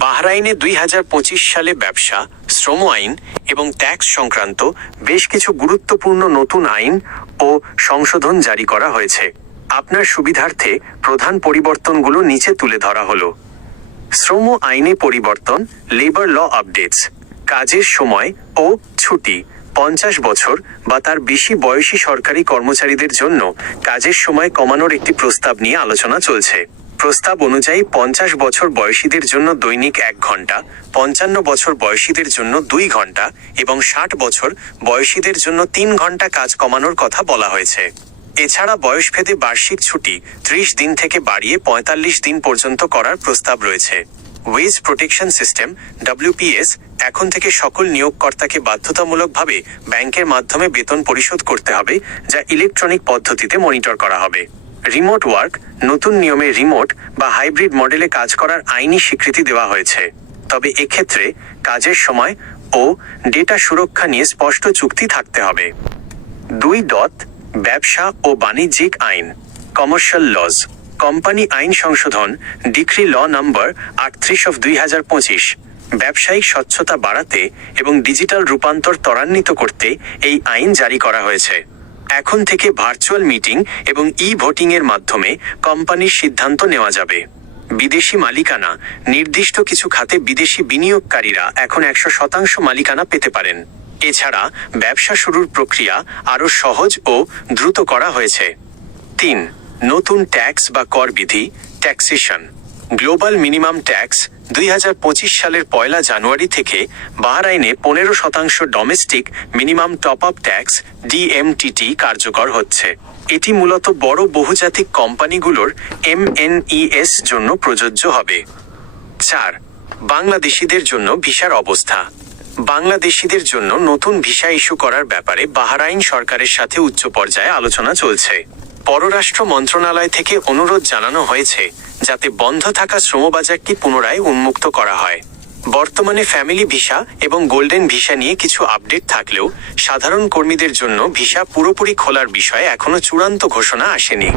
বাহরাইনে 2025 সালে ব্যবসা, শ্রম আইন এবং ট্যাক্স সংক্রান্ত বেশ কিছু গুরুত্বপূর্ণ নতুন আইন ও সংশোধন জারি করা হয়েছে। আপনার সুবিধার্থে প্রধান পরিবর্তনগুলো নিচে তুলে ধরা হলো। শ্রম আইনে পরিবর্তন, লেবার ল আপডেটস। কাজের সময় ও ছুটি 50 বছর বা তার বেশি বয়সী সরকারি কর্মচারীদের জন্য কাজের সময় কমানোর একটি প্রস্তাব নিয়ে আলোচনা চলছে। প্রস্তাব অনুযায়ী 50 বছর বয়সীদের জন্য দৈনিক 1 ঘন্টা, 55 বছর বয়সীদের জন্য 2 ঘন্টা এবং 60 বছর বয়সীদের জন্য 3 ঘন্টা কাজ কমানোর কথা বলা হয়েছে। এছাড়া বয়সভেদে বার্ষিক ছুটি 30 দিন থেকে বাড়িয়ে 45 দিন পর্যন্ত করার প্রস্তাব রয়েছে। ওয়েজ প্রোটেকশন সিস্টেম WPS এখন থেকে সকল নিয়োগকর্তাকে বাধ্যতামূলকভাবে ব্যাংকের মাধ্যমে বেতন পরিশোধ করতে হবে, যা ইলেকট্রনিক পদ্ধতিতে মনিটর করা হবে। রিমোট ওয়ার্ক, নতুন নিয়মে রিমোট বা হাইব্রিড মডেলে কাজ করার আইনি স্বীকৃতি দেওয়া হয়েছে, তবে এক্ষেত্রে কাজের সময় ও ডেটা সুরক্ষা নিয়ে স্পষ্ট চুক্তি থাকতে হবে। 2. ব্যবসা ও বাণিজ্যিক আইন, কমার্শিয়াল লজ। কোম্পানি আইন সংশোধন, ডিক্রি ল নম্বর 38/2025। ব্যবসায়িক স্বচ্ছতা বাড়াতে এবং ডিজিটাল রূপান্তর ত্বরান্বিত করতে এই আইন জারি করা হয়েছে। এখন থেকে ভার্চুয়াল মিটিং এবং ভোটিং এর মাধ্যমে কোম্পানির সিদ্ধান্ত নেওয়া যাবে। বিদেশি মালিকানা, নির্দিষ্ট কিছু খাতে বিদেশি বিনিয়োগকারীরা এখন 100% মালিকানা পেতে পারেন। এছাড়া ব্যবসা শুরুর প্রক্রিয়া আরও সহজ ও দ্রুত করা হয়েছে। 3. নতুন ট্যাক্স বা কর বিধি, ট্যাক্সেশন। গ্লোবাল মিনিমাম ট্যাক্স 2025 সালের 1 জানুয়ারি থেকে বাহরাইনে 15% domestic minimum top up tax DMTT কার্যকর হচ্ছে। এটি মূলত বড় বহুজাতিক কোম্পানিগুলোর MNES জন্য প্রযোজ্য হবে। 4. বাংলাদেশিদের জন্য ভিসার অবস্থা। বাংলাদেশিদের জন্য নতুন ভিসা ইস্যু করার ব্যাপারে বাহরাইন সরকারের সাথে উচ্চ পর্যায়ে আলোচনা চলছে। পররাষ্ট্র মন্ত্রণালয় থেকে অনুরোধ জানানো হয়েছে যাতে বন্ধ থাকা শ্রমবাজারটি পুনরায় উন্মুক্ত করা হয়। বর্তমানে ফ্যামিলি ভিসা এবং গোল্ডেন ভিসা নিয়ে কিছু আপডেট থাকলেও সাধারণ কর্মীদের জন্য ভিসা পুরোপুরি খোলার বিষয়ে এখনো চূড়ান্ত ঘোষণা আসেনি।